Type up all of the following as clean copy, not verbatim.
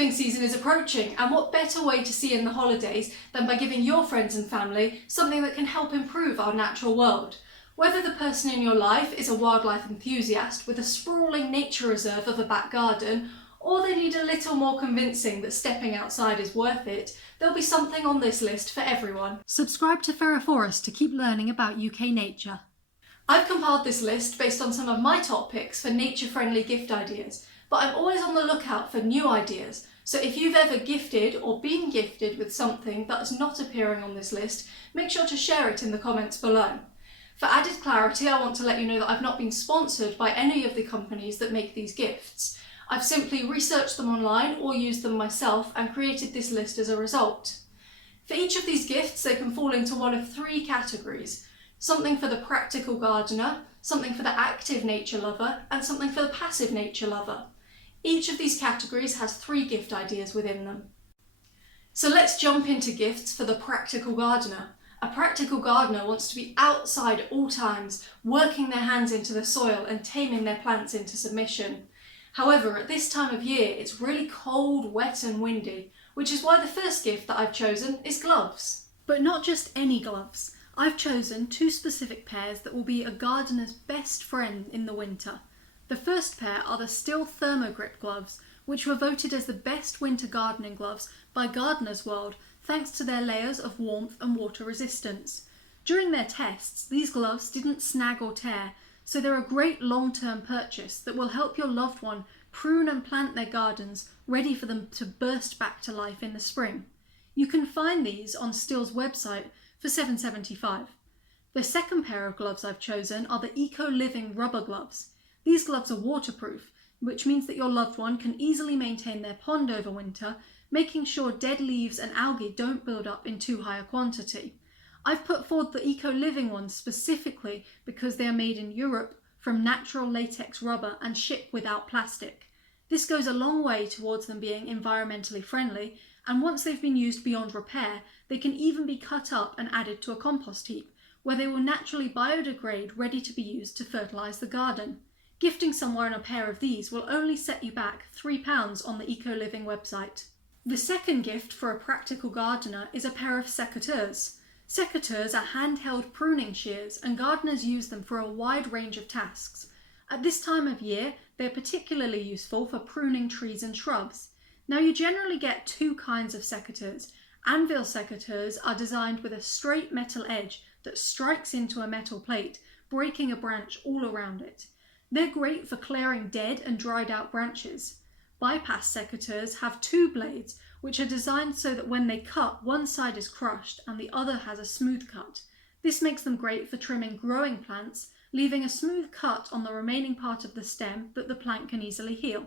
Thanksgiving season is approaching, and what better way to see in the holidays than by giving your friends and family something that can help improve our natural world. Whether the person in your life is a wildlife enthusiast with a sprawling nature reserve of a back garden, or they need a little more convincing that stepping outside is worth it, there'll be something on this list for everyone. Subscribe to Ferroforest to keep learning about UK nature. I've compiled this list based on some of my top picks for nature-friendly gift ideas, but I'm always on the lookout for new ideas. So if you've ever gifted or been gifted with something that is not appearing on this list, make sure to share it in the comments below. For added clarity, I want to let you know that I've not been sponsored by any of the companies that make these gifts. I've simply researched them online or used them myself and created this list as a result. For each of these gifts, they can fall into one of three categories: something for the practical gardener, something for the active nature lover, and something for the passive nature lover. Each of these categories has 3 gift ideas within them. So let's jump into gifts for the practical gardener. A practical gardener wants to be outside at all times, working their hands into the soil and taming their plants into submission. However, at this time of year, it's really cold, wet and windy, which is why the first gift that I've chosen is gloves. But not just any gloves. I've chosen 2 specific pairs that will be a gardener's best friend in the winter. The first pair are the Stihl Thermogrip gloves, which were voted as the best winter gardening gloves by Gardener's World thanks to their layers of warmth and water resistance. During their tests, these gloves didn't snag or tear, so they're a great long-term purchase that will help your loved one prune and plant their gardens, ready for them to burst back to life in the spring. You can find these on Stihl's website for $7.75. The second pair of gloves I've chosen are the Eco Living rubber gloves. These gloves are waterproof, which means that your loved one can easily maintain their pond over winter, making sure dead leaves and algae don't build up in too high a quantity. I've put forward the Eco Living ones specifically because they are made in Europe from natural latex rubber and ship without plastic. This goes a long way towards them being environmentally friendly, and once they've been used beyond repair, they can even be cut up and added to a compost heap, where they will naturally biodegrade, ready to be used to fertilise the garden. Gifting someone a pair of these will only set you back £3 on the Eco Living website. The second gift for a practical gardener is a pair of secateurs. Secateurs are handheld pruning shears, and gardeners use them for a wide range of tasks. At this time of year, they are particularly useful for pruning trees and shrubs. Now, you generally get 2 kinds of secateurs. Anvil secateurs are designed with a straight metal edge that strikes into a metal plate, breaking a branch all around it. They're great for clearing dead and dried out branches. Bypass secateurs have 2 blades, which are designed so that when they cut, one side is crushed and the other has a smooth cut. This makes them great for trimming growing plants, leaving a smooth cut on the remaining part of the stem that the plant can easily heal.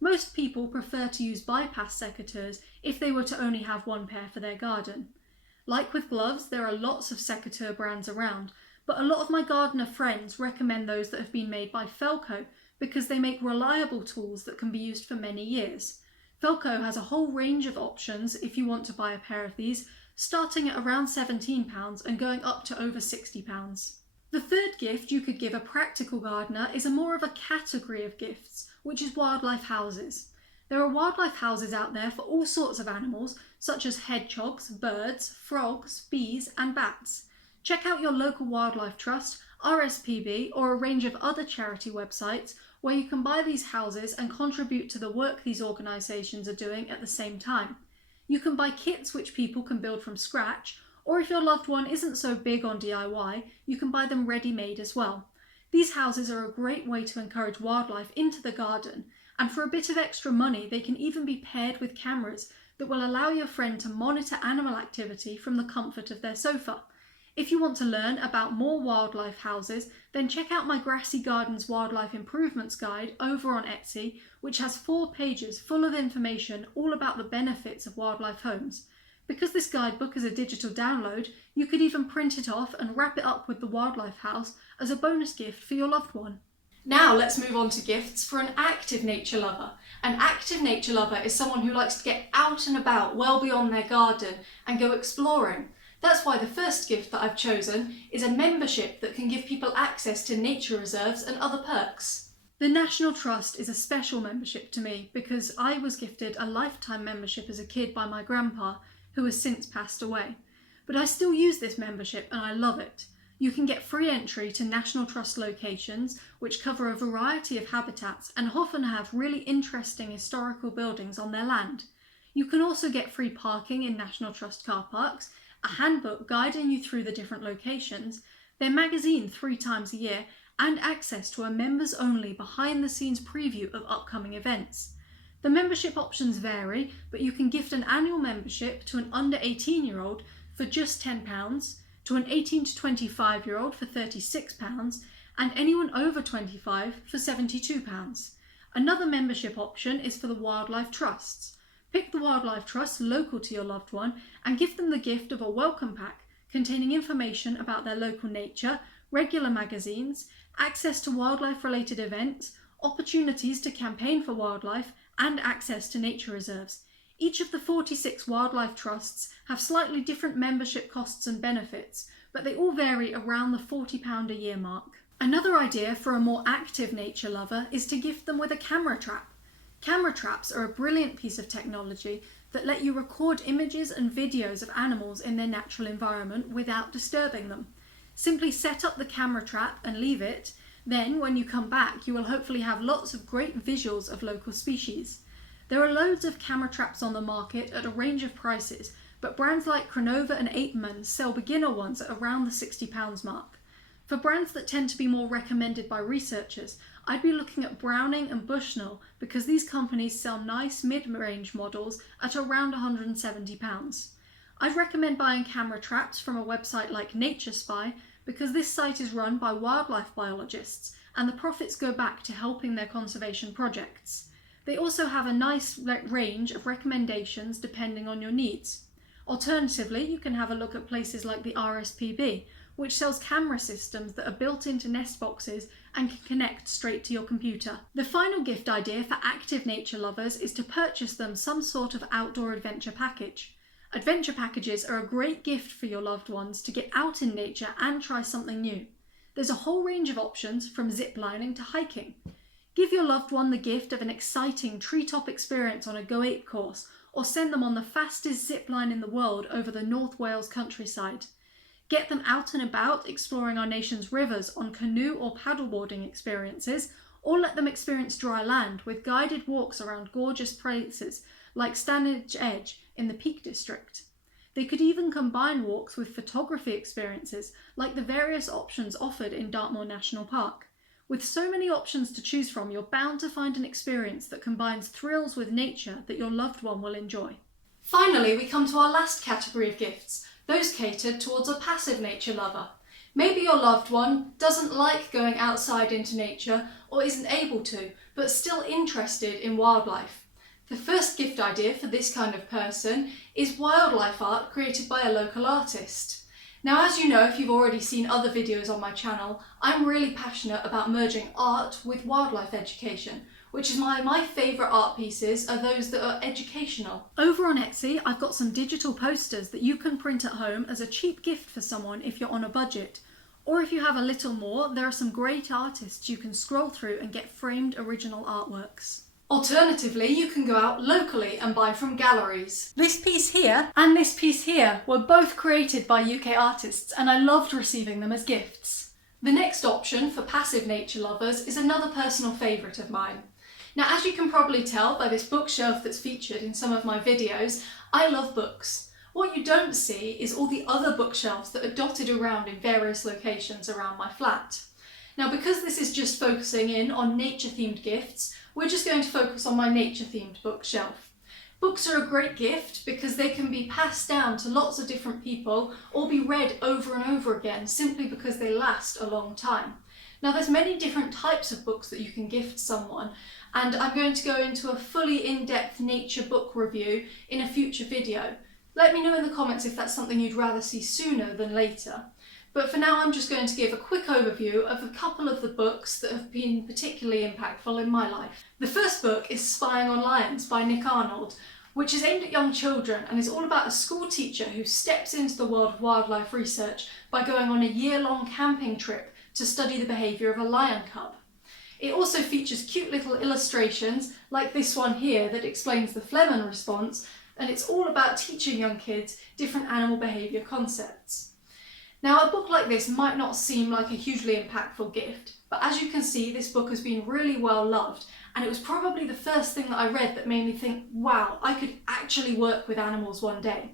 Most people prefer to use bypass secateurs if they were to only have 1 pair for their garden. Like with gloves, there are lots of secateur brands around, but a lot of my gardener friends recommend those that have been made by Felco because they make reliable tools that can be used for many years. Felco has a whole range of options if you want to buy a pair of these, starting at around £17 and going up to over £60. The third gift you could give a practical gardener is a more of a category of gifts, which is wildlife houses. There are wildlife houses out there for all sorts of animals, such as hedgehogs, birds, frogs, bees and bats. Check out your local wildlife trust, RSPB, or a range of other charity websites where you can buy these houses and contribute to the work these organisations are doing at the same time. You can buy kits which people can build from scratch, or if your loved one isn't so big on DIY, you can buy them ready-made as well. These houses are a great way to encourage wildlife into the garden, and for a bit of extra money they can even be paired with cameras that will allow your friend to monitor animal activity from the comfort of their sofa. If you want to learn about more wildlife houses, then check out my Grassy Gardens Wildlife Improvements Guide over on Etsy, which has 4 pages full of information all about the benefits of wildlife homes. Because this guidebook is a digital download, you could even print it off and wrap it up with the wildlife house as a bonus gift for your loved one. Now let's move on to gifts for an active nature lover. An active nature lover is someone who likes to get out and about well beyond their garden and go exploring. That's why the first gift that I've chosen is a membership that can give people access to nature reserves and other perks. The National Trust is a special membership to me because I was gifted a lifetime membership as a kid by my grandpa, who has since passed away. But I still use this membership and I love it. You can get free entry to National Trust locations, which cover a variety of habitats and often have really interesting historical buildings on their land. You can also get free parking in National Trust car parks, a handbook guiding you through the different locations, their magazine 3 times a year, and access to a members-only behind-the-scenes preview of upcoming events. The membership options vary, but you can gift an annual membership to an under 18-year-old for just £10, to an 18 to 25-year-old for £36, and anyone over 25 for £72. Another membership option is for the wildlife trusts. Pick the wildlife trust local to your loved one and give them the gift of a welcome pack containing information about their local nature, regular magazines, access to wildlife-related events, opportunities to campaign for wildlife, and access to nature reserves. Each of the 46 wildlife trusts have slightly different membership costs and benefits, but they all vary around the £40 a year mark. Another idea for a more active nature lover is to gift them with a camera trap. Camera traps are a brilliant piece of technology that let you record images and videos of animals in their natural environment without disturbing them. Simply set up the camera trap and leave it. Then, when you come back, you will hopefully have lots of great visuals of local species. There are loads of camera traps on the market at a range of prices, but brands like Cronova and Apeman sell beginner ones at around the £60 mark. For brands that tend to be more recommended by researchers, I'd be looking at Browning and Bushnell because these companies sell nice mid-range models at around £170. I'd recommend buying camera traps from a website like Nature Spy because this site is run by wildlife biologists and the profits go back to helping their conservation projects. They also have a nice range of recommendations depending on your needs. Alternatively, you can have a look at places like the RSPB, which sells camera systems that are built into nest boxes and can connect straight to your computer. The final gift idea for active nature lovers is to purchase them some sort of outdoor adventure package. Adventure packages are a great gift for your loved ones to get out in nature and try something new. There's a whole range of options from ziplining to hiking. Give your loved one the gift of an exciting treetop experience on a Go Ape course, or send them on the fastest zipline in the world over the North Wales countryside. Get them out and about exploring our nation's rivers on canoe or paddleboarding experiences, or let them experience dry land with guided walks around gorgeous places like Stanage Edge in the Peak District. They could even combine walks with photography experiences like the various options offered in Dartmoor National Park. With so many options to choose from, you're bound to find an experience that combines thrills with nature that your loved one will enjoy. Finally, we come to our last category of gifts, those catered towards a passive nature lover. Maybe your loved one doesn't like going outside into nature or isn't able to, but still interested in wildlife. The first gift idea for this kind of person is wildlife art created by a local artist. Now, as you know, if you've already seen other videos on my channel, I'm really passionate about merging art with wildlife education, which is why my favourite art pieces are those that are educational. Over on Etsy, I've got some digital posters that you can print at home as a cheap gift for someone if you're on a budget. Or if you have a little more, there are some great artists you can scroll through and get framed original artworks. Alternatively, you can go out locally and buy from galleries. This piece here and this piece here were both created by UK artists, and I loved receiving them as gifts. The next option for passive nature lovers is another personal favourite of mine. Now, as you can probably tell by this bookshelf that's featured in some of my videos, I love books. What you don't see is all the other bookshelves that are dotted around in various locations around my flat. Now, because this is just focusing in on nature-themed gifts, we're just going to focus on my nature-themed bookshelf. Books are a great gift because they can be passed down to lots of different people or be read over and over again simply because they last a long time. Now, there's many different types of books that you can gift someone, and I'm going to go into a fully in-depth nature book review in a future video. Let me know in the comments if that's something you'd rather see sooner than later. But for now, I'm just going to give a quick overview of a couple of the books that have been particularly impactful in my life. The first book is Spying on Lions by Nick Arnold, which is aimed at young children and is all about a school teacher who steps into the world of wildlife research by going on a year-long camping trip to study the behaviour of a lion cub. It also features cute little illustrations like this one here that explains the phlegm response, and it's all about teaching young kids different animal behaviour concepts. Now, a book like this might not seem like a hugely impactful gift, but as you can see, this book has been really well loved, and it was probably the first thing that I read that made me think, wow, I could actually work with animals one day.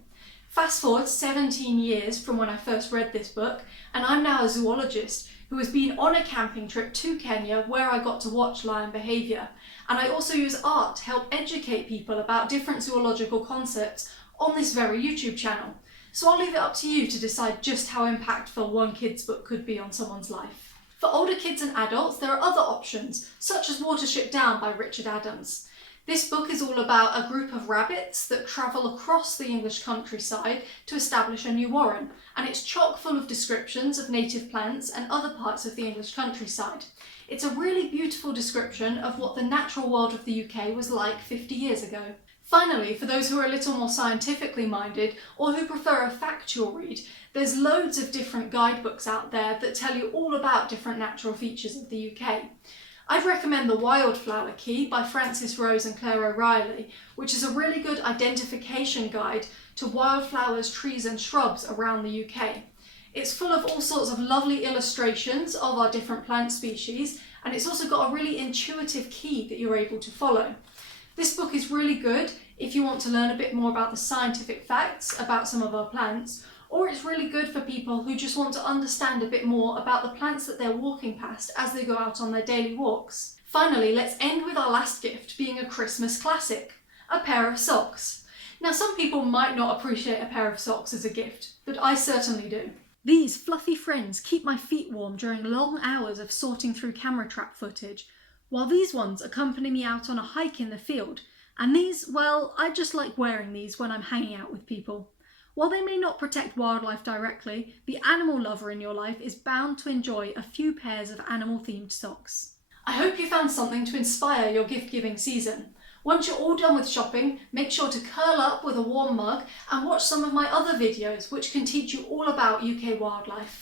Fast forward 17 years from when I first read this book, and I'm now a zoologist who has been on a camping trip to Kenya where I got to watch lion behaviour. And I also use art to help educate people about different zoological concepts on this very YouTube channel. So I'll leave it up to you to decide just how impactful one kid's book could be on someone's life. For older kids and adults, there are other options, such as Watership Down by Richard Adams. This book is all about a group of rabbits that travel across the English countryside to establish a new warren, and it's chock full of descriptions of native plants and other parts of the English countryside. It's a really beautiful description of what the natural world of the UK was like 50 years ago. Finally, for those who are a little more scientifically minded or who prefer a factual read, there's loads of different guidebooks out there that tell you all about different natural features of the UK. I'd recommend The Wildflower Key by Frances Rose and Claire O'Reilly, which is a really good identification guide to wildflowers, trees and shrubs around the UK. It's full of all sorts of lovely illustrations of our different plant species, and it's also got a really intuitive key that you're able to follow. This book is really good if you want to learn a bit more about the scientific facts about some of our plants, or it's really good for people who just want to understand a bit more about the plants that they're walking past as they go out on their daily walks. Finally, let's end with our last gift being a Christmas classic, a pair of socks. Now, some people might not appreciate a pair of socks as a gift, but I certainly do. These fluffy friends keep my feet warm during long hours of sorting through camera trap footage, while these ones accompany me out on a hike in the field, and these, well, I just like wearing these when I'm hanging out with people. While they may not protect wildlife directly, the animal lover in your life is bound to enjoy a few pairs of animal-themed socks. I hope you found something to inspire your gift-giving season. Once you're all done with shopping, make sure to curl up with a warm mug and watch some of my other videos which can teach you all about UK wildlife.